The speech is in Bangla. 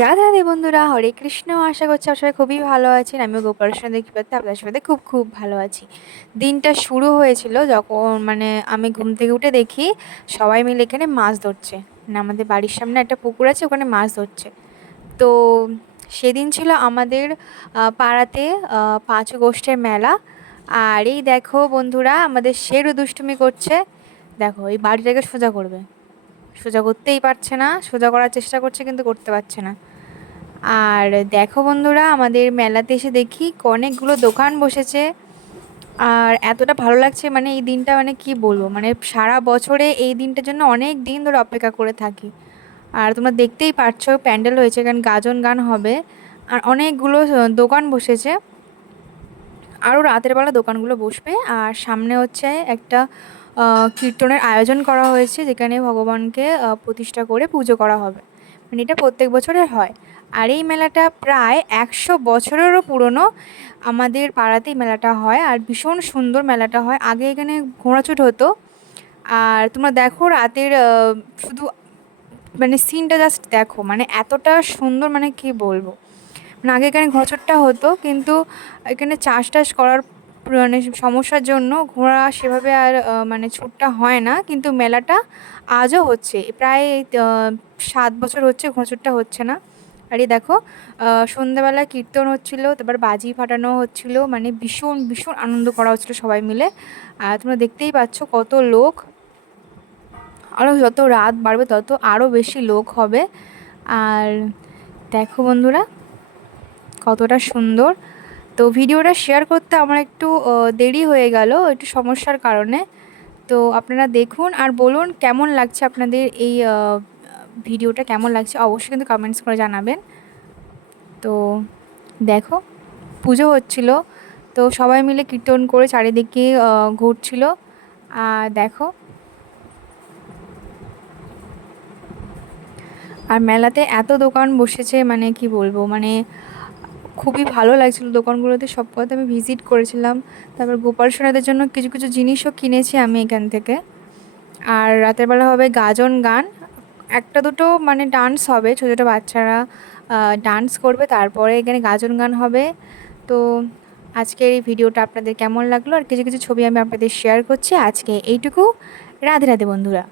রাধে রাধে বন্ধুরা, হরে কৃষ্ণ। আশা করছি সবাই খুবই ভালো আছেন। আমিও গোপালের সঙ্গে দেখতে পাচ্ছি আপনাদের সাথে খুব খুব ভালো আছি। দিনটা শুরু হয়েছিল যখন আমি ঘুম থেকে উঠে দেখি সবাই মিলে এখানে মাছ ধরছে। আমাদের বাড়ির সামনে একটা পুকুর আছে, ওখানে মাছ ধরছে। তো সেদিন ছিল আমাদের পাড়াতে পাঁচু গোষ্ঠীর মেলা। আর এই দেখো বন্ধুরা, আমাদের শেরু দুষ্টুমি করছে। দেখো, এই বাড়িটাকে সোজা করবে, সোজা করতেই পারছে না। সোজা করার চেষ্টা করছে কিন্তু করতে পারছে না। আর দেখো বন্ধুরা, আমাদের মেলাতে এসে দেখি অনেকগুলো দোকান বসেছে। আর এতটা ভালো লাগছে, এই দিনটা কি বলবো, সারা বছরে এই দিনটার জন্য অনেক দিন ধরে অপেক্ষা করে থাকি। আর তোমরা দেখতেই পাচ্ছ প্যান্ডেল হয়েছে, কারণ গাজন গান হবে। আর অনেকগুলো দোকান বসেছে। আরও রাতের বেলা দোকানগুলো বসবে। আর সামনে হচ্ছে একটা কীর্তনের আয়োজন করা হয়েছে, যেখানে ভগবানকে প্রতিষ্ঠা করে পুজো করা হবে। এটা প্রত্যেক বছরের হয়। আর এই মেলাটা প্রায় 100 বছরেরও পুরনো। আমাদের পাড়াতেই মেলাটা হয়, আর ভীষণ সুন্দর মেলাটা হয়। আগে এখানে ঘোড়াছুট হতো। আর তোমরা দেখো রাতের শুধু সিনটা জাস্ট দেখো, এতটা সুন্দর, কি বলবো। আগে এখানে ঘোড়াছুটটা হতো, কিন্তু এখানে চাষ টাস করার সমস্যার জন্য ঘোড়া সেভাবে আর ছুটটা হয় না। কিন্তু মেলাটা আজও হচ্ছে, প্রায় 7 বছর হচ্ছে ঘোড়াছুটটা হচ্ছে না। আর এই দেখো, সন্ধ্যাবেলা কীর্তন হচ্ছিল, তারপর বাজি ফাটানো হচ্ছিল, ভীষণ ভীষণ আনন্দ করা হচ্ছিল সবাই মিলে। আর তোমরা দেখতেই পাচ্ছ কত লোক। আরও যত রাত বাড়বে তত আরও বেশি লোক হবে। আর দেখো বন্ধুরা, কতটা সুন্দর। তো ভিডিওটা শেয়ার করতে আমার একটু দেরি হয়ে গেল, একটু সমস্যার কারণে। তো আপনারা দেখুন আর বলুন কেমন লাগছে আপনাদের এই ভিডিওটা, কেমন লাগছে অবশ্যই কিন্তু কমেন্টস করে জানাবেন। তো দেখো, পুজো হচ্ছিল, তো সবাই মিলে কীর্তন করে চারিদিকে ঘুরছিল। আর দেখো, আর মেলাতে এত দোকান বসেছে, কি বলবো, খুবই ভালো লাগছিল দোকানগুলোতে। সব কথা আমি ভিজিট করেছিলাম। তারপর গোপাল সোনাদের জন্য কিছু কিছু জিনিসও কিনেছি আমি এখান থেকে। আর রাতের বেলা হবে গাজন গান, একটা দুটো ডান্স হবে, ছোটো ছোটো বাচ্চারা ডান্স করবে, তারপরে এখানে গাজন গান হবে। তো আজকের এই ভিডিওটা আপনাদের কেমন লাগলো, আর কিছু কিছু ছবি আমি আপনাদের শেয়ার করছি আজকে এইটুকু। রাধে রাধে বন্ধুরা।